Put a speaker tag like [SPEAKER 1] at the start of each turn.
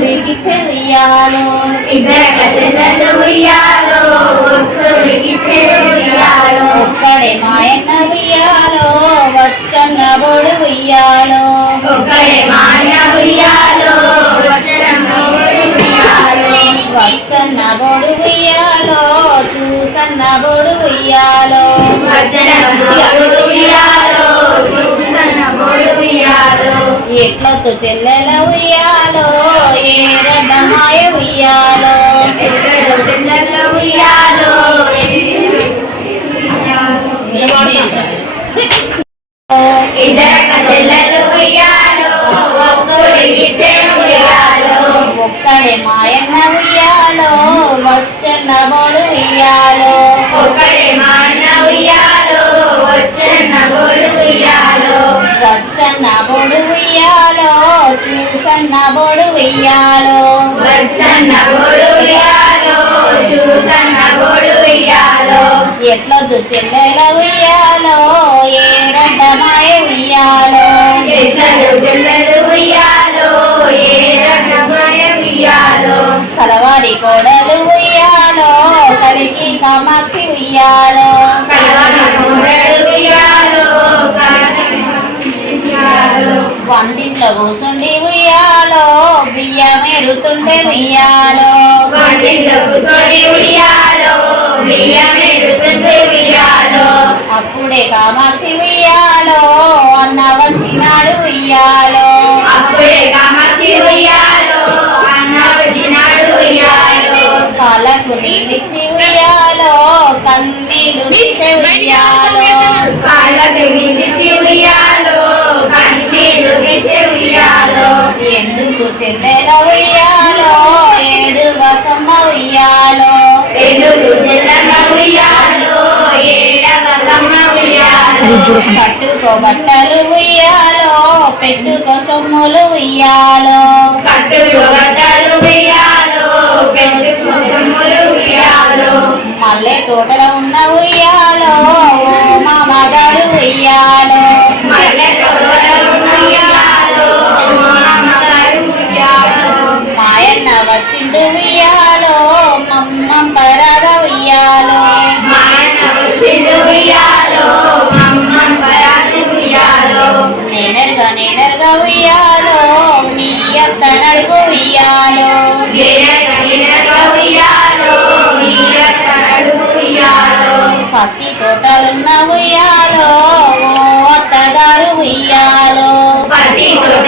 [SPEAKER 1] ఒక్కరికి చెయ్యాలో
[SPEAKER 2] ఇద్దరక చెల్లెలు ఉయ్యాలో ఉయ్యాలో
[SPEAKER 1] ఒక్కడే మాయన్న ఉయ్యాలో వచ్చన్న బొడు ఉయ్యాలో.
[SPEAKER 2] ఒక్కడే మాయ ఉయ్యాలో
[SPEAKER 1] వచ్చన్న బొడు ఉయ్యాలో. చూసన్న బొడు ఉయ్యాలో.
[SPEAKER 2] ఉయ్యాలో చూసన్నమోడు ఉయ్యాలో.
[SPEAKER 1] ఎట్లతో చెల్లెల ఉయ్యాలో? ఏ రథమాయ ఉయ్యాలో
[SPEAKER 2] ఎక్కడో ఉయ్యాలో?
[SPEAKER 1] ఒక్కడే మాయన్న ఉయ్యాలో వచ్చన్న బోడు ఉయ్యాలో.
[SPEAKER 2] ఒక్కడే మాయన్న ఉయ్యాలో వచ్చన్న
[SPEAKER 1] బోడు చూసన్న బొడు ఉయ్యాలో.
[SPEAKER 2] వచ్చన్న గోడు ఉయ్యాలో చూసన్న గోడు ఉయ్యాలో.
[SPEAKER 1] ఎట్లొద్దు చెల్లెల ఉయ్యాలో ఏ ఉయ్యాలో.
[SPEAKER 2] ఎట్లను చెల్లెలు ఉయ్యాలో ఏ ఉయ్యాలో.
[SPEAKER 1] కలవారి కోడలు ఉయ్యాలో కలికి కామాక్షి ఉయ్యాలో. ఎరుతుంటే ఉయ్యాలో అప్పుడే కామాక్షి ఉయ్యాలో అన్న వచ్చినాడు ఉయ్యాలో.
[SPEAKER 2] అప్పుడే కామాక్షి ఉయ్యాలో అన్న వచ్చినాడు ఉయ్యాలో.
[SPEAKER 1] కాళ్ళకు నీళ్ళిచ్చి ఉయ్యాలో కన్నీళ్ళు ఉయ్యాలో.
[SPEAKER 2] కాళ్ళకి
[SPEAKER 1] చెల్లెల ఉయ్యాలో ఏడు ఉయ్యాలో
[SPEAKER 2] ఎదురు చెల్లన ఉయ్యాలో ఏడవ కమ్మ ఉయ్యాలో
[SPEAKER 1] కట్టుకో బట్టలు ఉయ్యాలో పెట్టుకో సొమ్ములు ఉయ్యాలో.
[SPEAKER 2] కట్టులు గట్టలు
[SPEAKER 1] పరాగ ఉయ్యాలో.
[SPEAKER 2] మాయన వచ్చిండు ఉయ్యాలో మమ్మం పరాది ఉయ్యాలో.
[SPEAKER 1] నేనరుగా నేనరుగా ఉయ్యాలో నీ అత్త నడుగు
[SPEAKER 2] ఉయ్యాలో.
[SPEAKER 1] పత్తి తోటలున్న ఉయ్యాలో ఓ అత్తగారు ఉయ్యాలో.
[SPEAKER 2] పది తోటలు